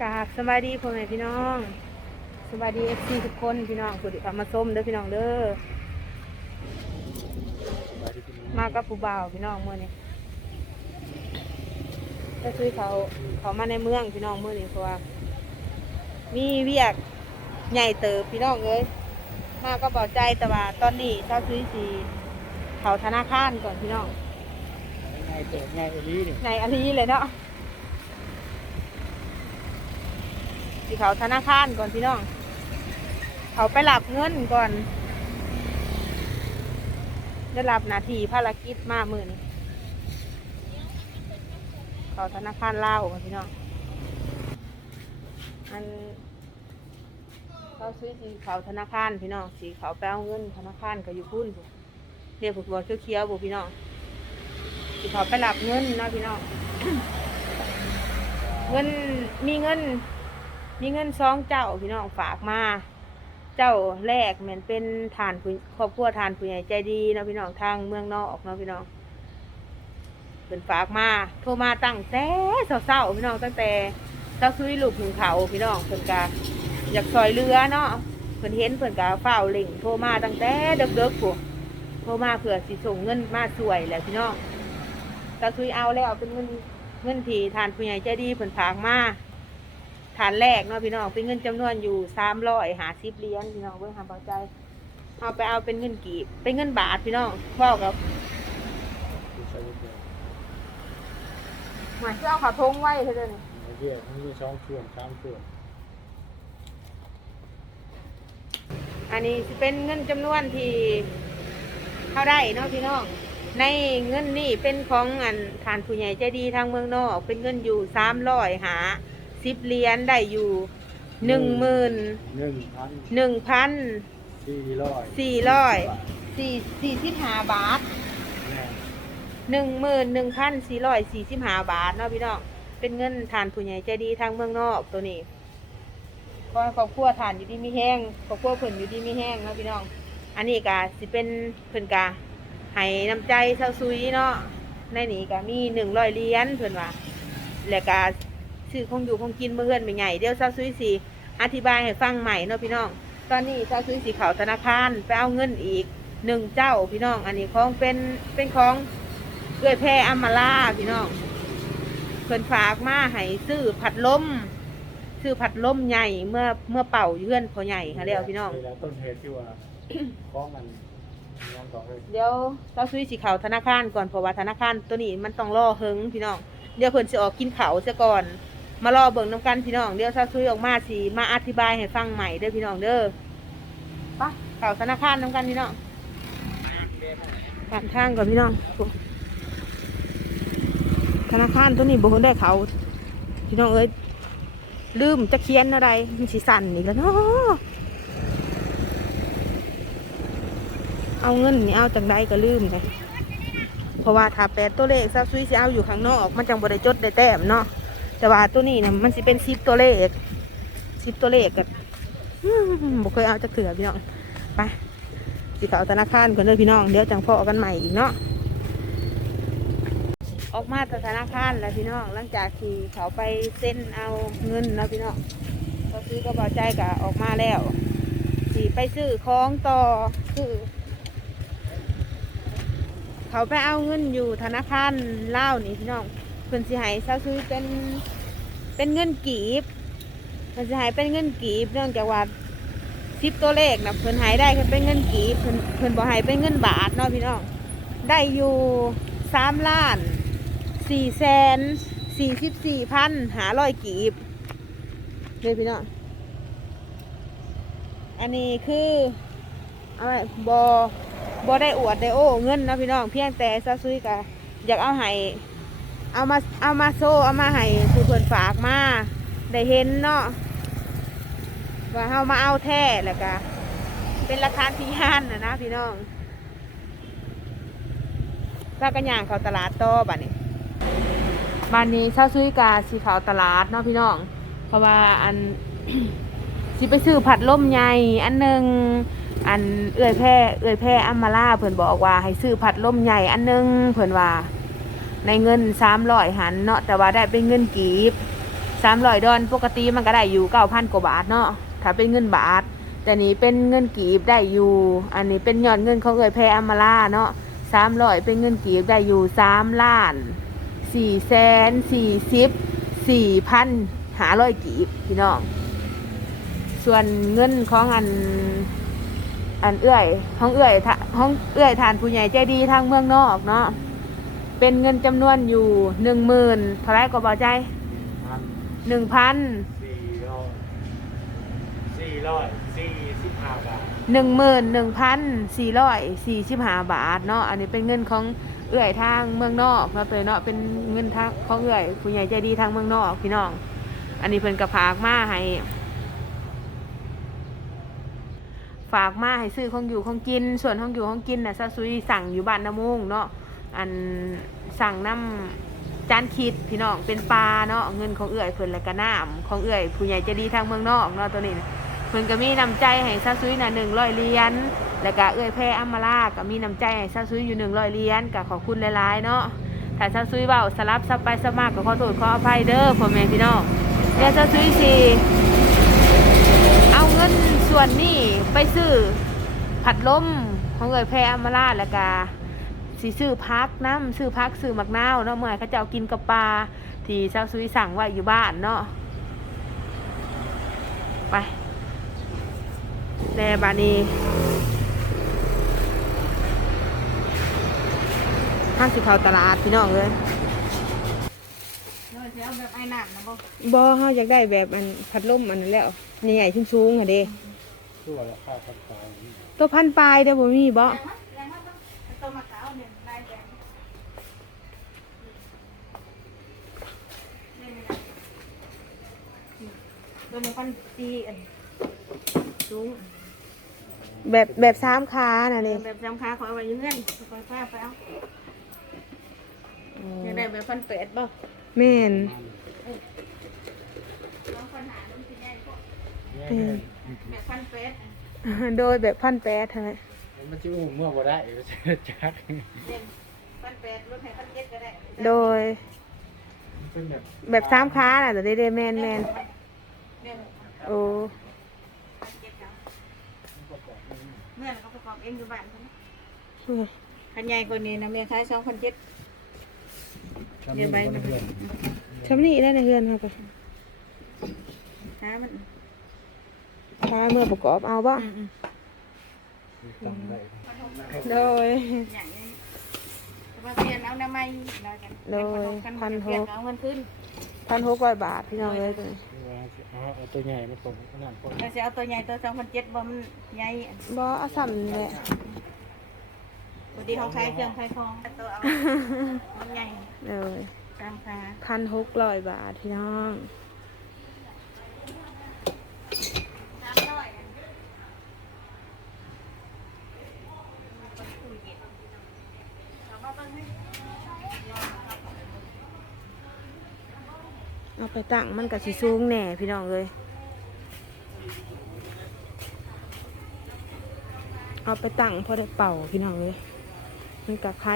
กราบสบายดีพ่อแม่พี่น้องสบายดีเอฟซีทุกคนพี่น้องผู้ที่เข้ามาส้มเด้อพี่น้องเด้อมากับผู้บ่าวพี่น้องมื้อนี้ก็คือเขาเขามาในเมืองพี่น้องมื้อนี้เพราะว่ามีเวียกใหญ่เติบพี่น้องเอ้ยมาก็เบาใจแต่ว่าตอนนี้เช้าซื้อสีเขาธนาคารก่อนพี่น้องง่ายเปิดง่ายอีหลีนี่ในอันนี้เลยเนาะ สีเขาธนาคารก่อนพี่น้อง เขาไปรับเงินก่อน ได้รับนาทีภารกิจมาหมื่นเขาธนาคารเล่าก่อนพี่น้อง อันเขาซื้อสีเขาธนาคารพี่น้อง สีเขาไปเอาเงินธนาคารก็อยู่พุ่นพู้นเรียกพวกบัวเขียวๆบุพี่น้องสิเขาไปรับเงินเนาะพี่น้อง เงินมีเงิน มีเงินสองเจ้าพี่น้องฝากมา เจ้าแรกเหมือนเป็นฐานครอบครัวฐานผู้ใหญ่ใจดีเนาะพี่น้องทางเมืองนอกเนาะพี่น้องเป็นฝากมาโทรมาตั้งแต่เศร้าๆพี่น้องตั้งแต่เจ้าซุยลูกหนึ่งเขาพี่น้องเพิ่นกาอยากซอยเรือเนาะเพิ่นเห็นเพิ่นกาเฝ้าเล่งโทรมาตั้งแต่เด็กๆผู้โทรมาเผื่อสิส่งเงินมาสวยแหละพี่น้องก็คือเอาแล้วเป็นเงินเงินที่ทานผู้ใหญ่ใจดีผลผางมา ฐานแรกเนาะพี่น้องเป็นเงินจำนวนอยู่สามร้อยหาสิบเหรียญพี่น้องเบิ่งหาเบาใจ เอาไปเอาเป็นเงินกีบเป็นเงินบาทพี่น้องพ่อกับใส่ลูกเดียวหมายที่เอาขาทงไว้เท่านั้นไอ้เบี้ยทั้งมีสองส่วนสามส่วนอันนี้สิเป็นเงินจำนวนที่เท่าได้เนาะพี่น้องในเงินนี่เป็นของอันทานผู้ใหญ่ใจดีทางเมืองนอก เป็นเงินอยู่สามร้อยหา สิบเหรียญได้อยู่หนึ่งหมื่นหนึ่งพันหนึ่งพันสี่ร้อยสี่ร้อยสี่สี่สิบห้าบาทแน่หนึ่งหมื่นหนึ่งพันสี่ร้อยสี่สิบห้าบาทเนาะพี่น้องเป็นเงินฐานผู้ใหญ่ใจดีทางเมืองนอกตัวนี้ก็ครอบครัวฐานอยู่ดีมีแห้งครอบครัวเพิ่นอยู่ดีมีแห้งเนาะพี่น้อง อันนี้กะสิเป็นเพิ่นกะให้น้ำใจชาวซุยเนาะในนี้กะมีหนึ่งร้อยเหรียญเพิ่นว่าแล้วกะ ซื้อของอยู่ของกินเมื่อเฮือนไปใหญ่เดี๋ยวชาวซุยสิอธิบายให้ฟังใหม่เนาะพี่น้อง ตอนนี้ชาวซุยสีเขาธนาคารไปเอาเงินอีกหนึ่งเจ้าพี่น้อง อันนี้ของเป็นเป็นของเอื้อยแพรอัมมาลาพี่น้องเพิ่นฝากมาให้ซื้อผัดลมซื้อผัดลมใหญ่เมื่อเมื่อเป่าอยู่เพื่อนพอใหญ่ค่ะแล้วพี่น้องเวลาต้นเหตุที่ว่าคล้องกันงานต่อเลยเดี๋ยวเราซื้อสีเขาธนาคารก่อนเพราะว่าธนาคารตัวนี้มันต้องรอเฮงพี่น้อง เดี๋ยวเพิ่นสิออกกินเขาวซะก่อน มารอเบิ่งน้ำกันพี่น้องเดี๋ยวซาซุยออกมาสิมาอธิบายให้ฟังใหม่เด้อพี่น้องเด้อไปะเขาธนาคารน้ำกันพี่น้องผ่านทางก่อนพี่น้องธนาคารตัวนี้บ่ได้เขาพี่น้องเอ้ยลืมจะเขียนอะไรมันสิสั่นอีกแล้วเนาะเอาเงินนี่เอาจากใดก็ลืมเลยเพราะว่าถ้าแปดตัวเลขซาซุยสิเอาอยู่ข้างนอกมันจังบ่ได้จดได้แต้มเนาะ แต่ว่าตัวนี้นะมันสิเป็นสิบตัวเลขสิบตัวเลขกับบ่เคยเอาจากเถื่อพี่น้องไปสิเขาธนาคารก่อนเลยพี่น้องเดี๋ยวจังพอกันใหม่อีกเนาะออกมาจากธนาคารแล้วพี่น้องหลังจากที่เขาไปเซ็นเอาเงินเนาะพี่น้องก็ซื้อก็พอใจกับออกมาแล้วสีไปซื้อของต่อซื้อเขาไปเอาเงินอยู่ธนาคารเล่านี่พี่น้อง เพิ่นสิให้เช่าซื้อเป็นเป็นเงินกีบเพิ่นสิให้เป็นเงินกีบเนื่องจากว่าสิบตัวเลขนะเพิ่นให้ได้แค่เป็นเงินกีบเพิ่นเพิ่นบอกให้เป็นเงินบาทเนาะพี่น้องได้อยู่สามล้านสี่แสนสี่สิบสี่พันหาร้อยกีบเลยพี่น้องอันนี้คืออะไรบอบอได้อวดได้โอ้เงินนะพี่น้องเพียงแต่ซาซุยกะอยากเอาให้ เอามาเอามาโซ่เอามาให้ผู้เพิ่นฝากมาได้เห็นเนาะว่าเฮามาเอาแท้แล้วก็เป็นราคาที่ย่านนะนะพี่น้องถ้ากันย่างเขาตลาดต่อบัดนี้บ้านนี้เช่าซื้อกาสีขาวตลาดเนาะพี่น้อง เพราะว่าอันสิไปซื้อผัดล่มใหญ่อันหนึ่งอันเอื้อยแพร่เอื้อยแพร่อัมมาล่าเพิ่อนบอกว่าให้ซื้อผัดล่มใหญ่อันหนึ่งเพิ่อนว่า ในเงินสามร้อยหันเนาะแต่ว่าได้เป็นเงินกีบสามร้อยดอนปกติมันก็ได้อยู่เก้าพันกว่าบาทเนาะถ้าเป็นเงินบาท แต่นี้เป็นเงินกีบได้อยู่ อันนี้เป็นยอดเงินเของเอ่ยแพรอมาล่าเนาะสามร้อยเป็นเงินกีบได้อยู่สามล้านสี่แสนสี่สิบสี่พันหาร้อยกีบพี่น้องส่วนเงินของอันอันเอื้อยห้องเอื้อยทะห้องเอื้อยทานผู้ใหญ่ใจดีทางเมืองนอกเนาะ เป็นเงินจำนวนอยู่หนึ่งหมื่นเท่าไรก็บอกใจพันหนึ่งพันสี่ร้อยสี่ร้อยสี่สิบห้าบาทหนึ่งหมื่นหนึ่งพันสี่ร้อยสี่สิบห้าบาทเนาะอันนี้เป็นเงินของเอื้อยทางเมืองนอกเนาะเป็นเนาะเป็นเงินทางของเอื้อยผู้ใหญ่ใจดีทางเมืองนอกพี่น้อง อันนี้เพิ่นกระพากมาให้ฝากมาให้ซื้อของอยู่ของกิน ส่วนของอยู่ของกินน่ะซาซุยสั่งอยู่บ้านนามุงเนาะ อันสั่งน้ำจานคิดพี่น้องเป็นปลาเนาะเงินของเอื้อยเพิ่นแล้วก็น้ำของเอื้อยผู้ใหญ่ใจดีทางเมืองนอกเนาะตัวนี้เพิ่นก็มีน้ำใจให้ซาซุยนะหนึ่งร้อยเหรียญแล้วก็เอื้อยแพรอัมมาลาก็มีน้ำใจให้ซาซุยอยู่หนึ่งร้อยเหรียญก็ขอบคุณหลายๆเนาะถ้าซาซุยเว้าสลับซับไปซับมากก็ขอโทษขออภัยเด้อพ่อแม่พี่น้องเดี๋ยวซาซุยสิเอาเงินส่วนนี้ไปซื้อผัดลมของเอ่ยแพรอมาลาแล้วก็ สีซื้อพักน้ำซื้อพักซื้อมักนาวเนาะเมื่อเขาจะเอากินกับปลาที่เจ้าซุยสั่งไว้อยู่บ้านเนาะไปแน่บานีห้างสิเขาตลาดพี่น้องเลยเราจะเอาแบบไอ้หนักนะบ่บ่เฮาอยากได้แบบอันพัดลมอันนั้นแล้วใหญ่ๆสูงๆอะเด้ตัวราคาพันกว่าตัวพันปลายเด้อบ่มีบ่ แรงมั้ยแรงมั้ยต้องตัวมะขาวเนี่ยลายแดงนี่ไม่ได้ ตัวมันพันตีอันสูงแบบแบบสามขาน่ะนี่แบบจำคาขอเอาไว้อยืเงินคอยฟ้าไปเอาอยากได้แบบพันแปดบ่แม่นลองปัญหาต้องสิได้พวกเนี่ยแบบพันแปดโดยแบบพันแปดเท่านั้นมันจะอุ้มเมื่อบ่ได้ก็จะจักเด่นพันแปดลดให้พันเจ็ดก็ได้โดยเป็นแบบแบบสามขาน่ะแต่ได้ได้แมนแมน เด่นโอ้พันเจ็ดครับเมื่อเราก็ประกอบเองอยู่บ้านเขานะยคันใหญ่กว่านี้นะเมียขายสองพันเจ็ดเดี๋ยวไปเพื่อนชำนี่ได้ในเฮือนค่ะก็หามันขาเมื่อประกอบเอาบ่อืมอืมจำได้โดยอย่างนี้แต่ว่าเปลี่ยนเอาน้ำมันเราจะโดยกันพันหกเปลี่ยนเอาเงินขึ้นพันหกร้อยบาทพี่น้องเลยตัวนี้ เอาเอาตัวใหญ่มาตรงขนาดพอเราจะเอาตัวใหญ่ตัวสองพันเจ็ดบ่มันใหญ่บ่เอาซ้ำเลยพอดีเขาขายเครื่องขายของตัวเอามันใหญ่เลยตามขาพันหกร้อยบาทพี่น้อง สามร้อย เอาไปตั้งมันก็สิสูงแหน่พี่น้องเลยเอาไปตั้งพอได้เป่าพี่น้องเลยมันกับใคร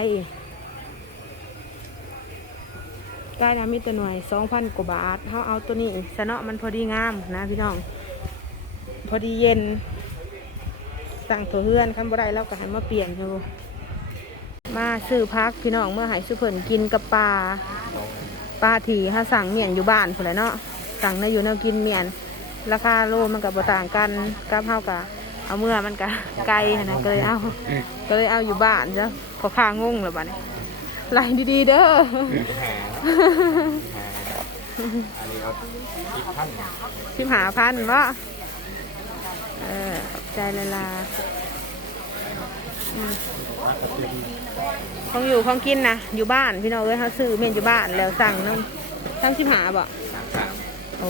ได้นะมีแต่หน่วยสองพันกว่าบาทเขาเอาตัวนี้สนอมันพอดีงามนะพี่น้อง พอดีเย็นตั้งตัวเฮือนคันบ่ได้แล้วก็ให้มาเปลี่ยนอยู่มาซื้อพักพี่น้องเมื่อหายซื้อเพิ่นกินกับปลา ปลาถี่ถ้าสั่งเมี่ยงอยู่บ้านพุ่นแหละเนาะสั่งในอยู่แนวกินเมี่ยน ราคาโลมันกับบ่ต่างกันกับเฮากะเอาเมื่อมันกะไกลหั้นนะก็เลยเอา ก็เลยเอาอยู่บ้านจ้ะพอข้างงแล้วบัดนี้ไล่ดีๆเด้ออันนี้เอาอีกพันสิบหาพันวะเออขอบใจละลาอืม ของอยู่ของกินนะอยู่บ้านพี่น้องเอ้ยเขาซื้อเมนอยู่บ้านแล้วสั่งน้ำสั่งสิบหาบ่โอ้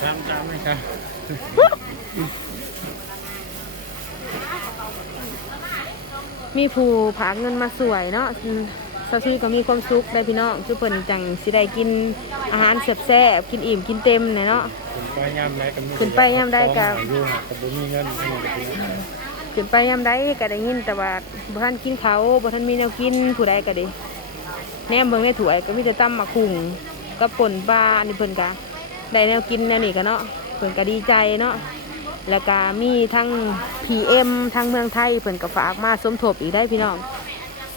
จำจำไหมครับมีผู้ผากเงินมาสวยเนาะอืมซาซีก็มีความสุขได้พี่น้องทุกคนจังสิได้กินอาหารแซ่บๆกินอิ่มกินเต็มเนี่ยเนาะขึ้นไปย่ำได้กับขึ้นไปย่ำได้กับอยู่หักกับบุมีเงิน ให้มันเป็นยังไงขึ้นไปยามใดก็ได้ยินแต่ว่าบ่ทันกินเขาวบ่ทันมีแนวกินผู้ใดก็ดีแหนมเบิ่งในถ้วยก็มีแต่ตำมะคุงกับป่นปลาอันนี้เพิ่นก็ได้แนวกินแนวนี้กันเนาะเพิ่นก็ดีใจเนาะแล้วก็มีทั้ง PM ทั้งเมืองไทยเพิ่นก็ฝากมาสมทบอีกได้พี่น้อง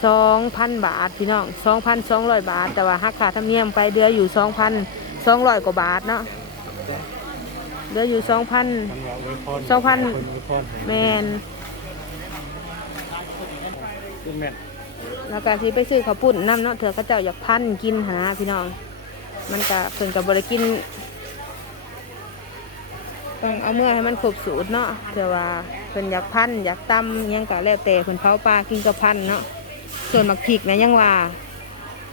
2,000บาทพี่น้อง2,200บาท แต่ว่าหักค่าธรรมเนียมไปเดืออยู่2,200กว่าบาทเนาะเดืออยู่2,000มันว่าไว้พรสองพันคนไว้พรให้แมน ขึ้นแม่นแล้วก็ที่ไปซื้อข้าวปุ้นน้ำเนาะเถอะเขาเจ้าอยากพันกินหนนะพี่น้อง มันก็เพิ่นกับบริกินต้องเอาเมื่อให้มันครบสูตรเนาะเผื่อว่าเพิ่นอยากพันอยากตำอิหยังก็แล้วแต่เพิ่นเผาปลากินกับพันเนาะส่วนหมักพริกนะยังว่า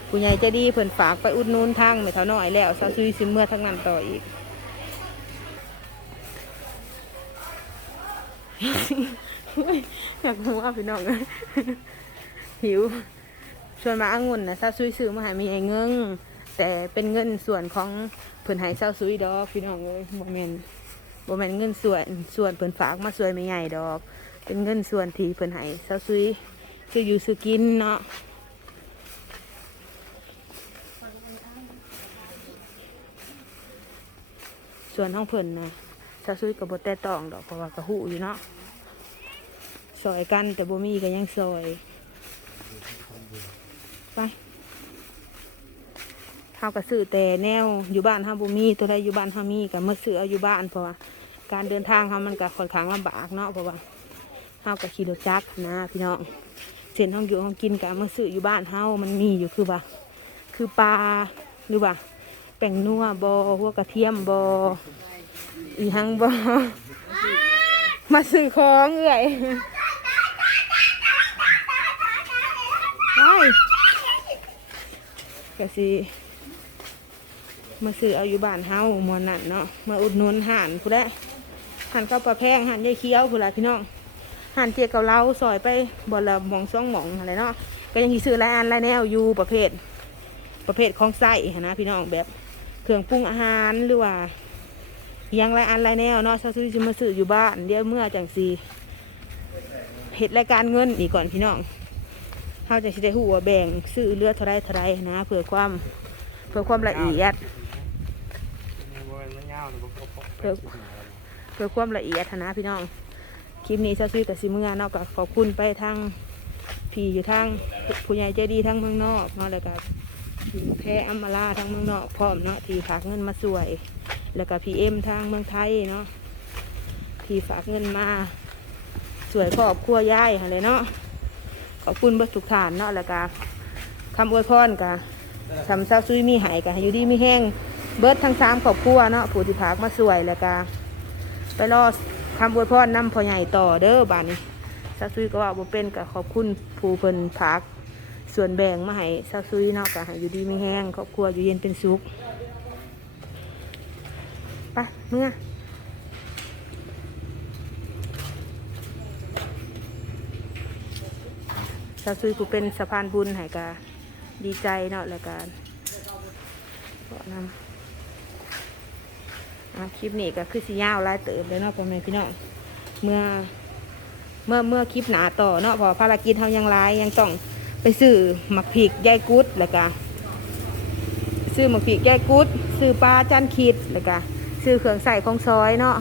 ผู้ใหญ่ใจะดีเพิ่นฝากไปอุดหนูนทางไม่เท่าน้อยแล้วซาซุยซิเมื่อทั้งนั้นต่ออีกอยากรู้ว่าพี่น้อง หิวส่วนมาองุ่นนะซาซุยซื้อมาให้มีไอ้เงิงแต่เป็นเงินส่วนของเพิ่นให้ซาซุยดอกพี่น้องเอ้ยบ่แม่นบ่แม่นเงินส่วนส่วนเพิ่นฝากมาสวยไม่ใหญ่ดอก เป็นเงินส่วนที่เพิ่นให้ซาซุยซื้ออยู่ซื้อกินเนาะส่วนของเพิ่นนะซาซุยก็บ่แต่ตองดอกเพราะว่ากระหูอยู่เนาะซอยกันแต่บ่มีก็ยังซอย ไปเฮาก็ซื้อแต่แนวอยู่บ้านฮาบ่มีตัวใดอยู่บ้านฮามีก็มาซื้อเอาอยู่บ้านเพราะว่า การเดินทางเฮามันก็ค่อนข้างลำบากเนาะเพราะว่าเฮาก็ขี่รถจักรนะ พี่น้องเส้นห้องอยู่ห้องกินก็มาซื้ออยู่บ้านเฮามันมีอยู่คือว่า คือปลาหรือว่าแป้งนัวบอหัวกระเทียมบออีหังบอมาซื้อของเอ้ย ไอ้ ก็สิมาซื้อเอาอยู่บ้านเฮาหมวนนั่นเนาะมาอุดหนุนห่านผู้ใดห่านข้าวปลาแพงห่านยายเคี้ยวผู้ละพี่น้องห่านเจียเกาเหลาซอยไปบ่ละหมองสองหมองอะไรเนาะก็ยังสิซื้อหลายอันหลายแนวอยู่ประเภท ประเภทของไส้นะพี่น้องแบบเครื่องปรุงอาหารหรือว่ายังหลายอันหลายแนวเนาะซาซุยจะมาซื้ออยู่บ้านเดี๋ยวเมื่อจังสีเห็ดรายการเงินอีกก่อนพี่น้อง เขาจะสิได้หูว่าแบ่งซื้อเลือดเท่าไรเท่าไรนะเพื่อความเพื่อความละเอียดเลยบ่อเพื่อความละเอียดนะพี่น้อง คลิปนี้เช้าซื้อแต่สิเมื่อเนาะก็ขอบคุณไปทางพี่อยู่ทางผู้ใหญ่ใจดีทางเมืองนอกเนาะแล้วก็แพรอัมมาลาทางเมืองนอกพร้อมเนาะที่ฝากเงินมาสวย แล้วก็พีเอ็มทางเมืองไทยเนาะที่ฝากเงินมาสวยครอบครัวย่ายอะไรเนาะ ขอบคุณเบิดทุกฐานเนาะแล้วก็คำอวยพรกะทำเศร้าซุยมีหายกะอยู่ดีมีแห้งเบิร์ดทั้งสามครอบครัวเนาะผู้ที่ฝากมาสวยแล้วก็ไปรอคำอวยพรนำพ่อใหญ่ต่อเด้อบ้านนี้ซาซุยก็ว่าบ่เป็นก็ขอบคุณผู้เพิ่นพักส่วนแบ่งมาให้ซาซุยเนาะก็ให้อยู่ดีมีแห้งครอบครัวอยู่เย็นเป็นสุขไปเมื่อ ซาซุยกูเป็นสะพานบุญให้กาดีใจเนาะแล้วกันก็นำอะคลิปนี้ก็คือสิยาวลายเติบเลยเนาะพ่อแม่พี่น้องเมื่อเมื่อเมื่อคลิปหนาต่อเนาะพอภารกิจเฮายังหลายยังต้องไปซื้อหมักผิกยายกุดแล้วก็ซื้อหมักผิกยายกุดซื้อปลาจันคิดแล้วก็ซื้อเครื่องใส่ของซอยเนาะ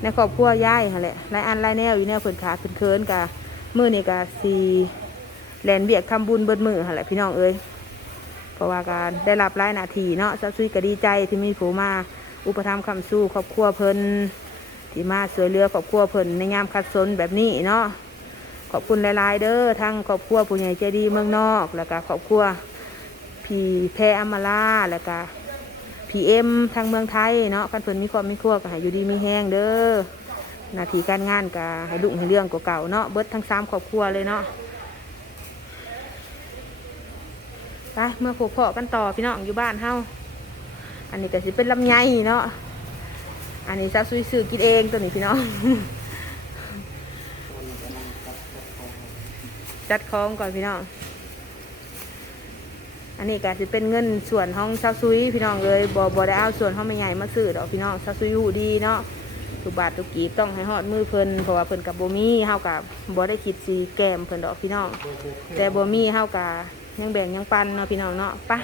ในครอบครัวยายหั่นแหละหลายอันหลายแนวอยู่แนวเพิ่นขาเพิ่นเคินกะมือนี้ก็สิ แลนเบียกทำบุญเบิดมือหั่นแหละพี่น้องเอ้ยเพราะว่าการได้รับรายนาทีเนาะซะซุยก็ดีใจที่มีผู้มาอุปถัมภ์คำสู้ครอบครัวเพิ่นที่มาสวยเรือครอบครัวเพิ่นในยามขัดสนแบบนี้เนาะขอบคุณหลายๆเด้อทั้งครอบครัวผู้ใหญ่ใจดีเมืองนอก แล้วก็ครอบครัวพี่แพรอมาลาแล้วก็พีเอ็มทางเมืองไทยเนาะกันเพิ่นมีความมีครัวก็ให้อยู่ดีมีแห้งเด้อหน้าที่การงานก็ให้ดุให้เรื่องกว่าเก่าเนาะเบิดทั้งสามครอบครัวเลยเนาะ ไปเมื่อพบเพาะกันต่อพี่น้องอยู่บ้านเฮาอันนี้ก็สิเป็นลำไยเนาะอันนี้ซาซุยซื้อกินเองตัวนี้พี่น้อง จัดของก่อนพี่น้อง อันนี้ก็จะเป็นเงินส่วนห้องซาซุยพี่น้องเลยบอบอได้เอาส่วนห้องไม่ใหญ่มาซื้อดอกพี่น้องซาซุยหูดีเนาะทุกบาททุกกีบต้องให้ฮอดมือเพิ่นเพราะว่าเพิ่นกับโบมี่เฮากับบอได้คิดสีแกมเพิ่นดอกพี่น้อง แต่โบมี่เฮากับ ยังแบ่งยังปันเนาะพี่น้องเนาะไปะ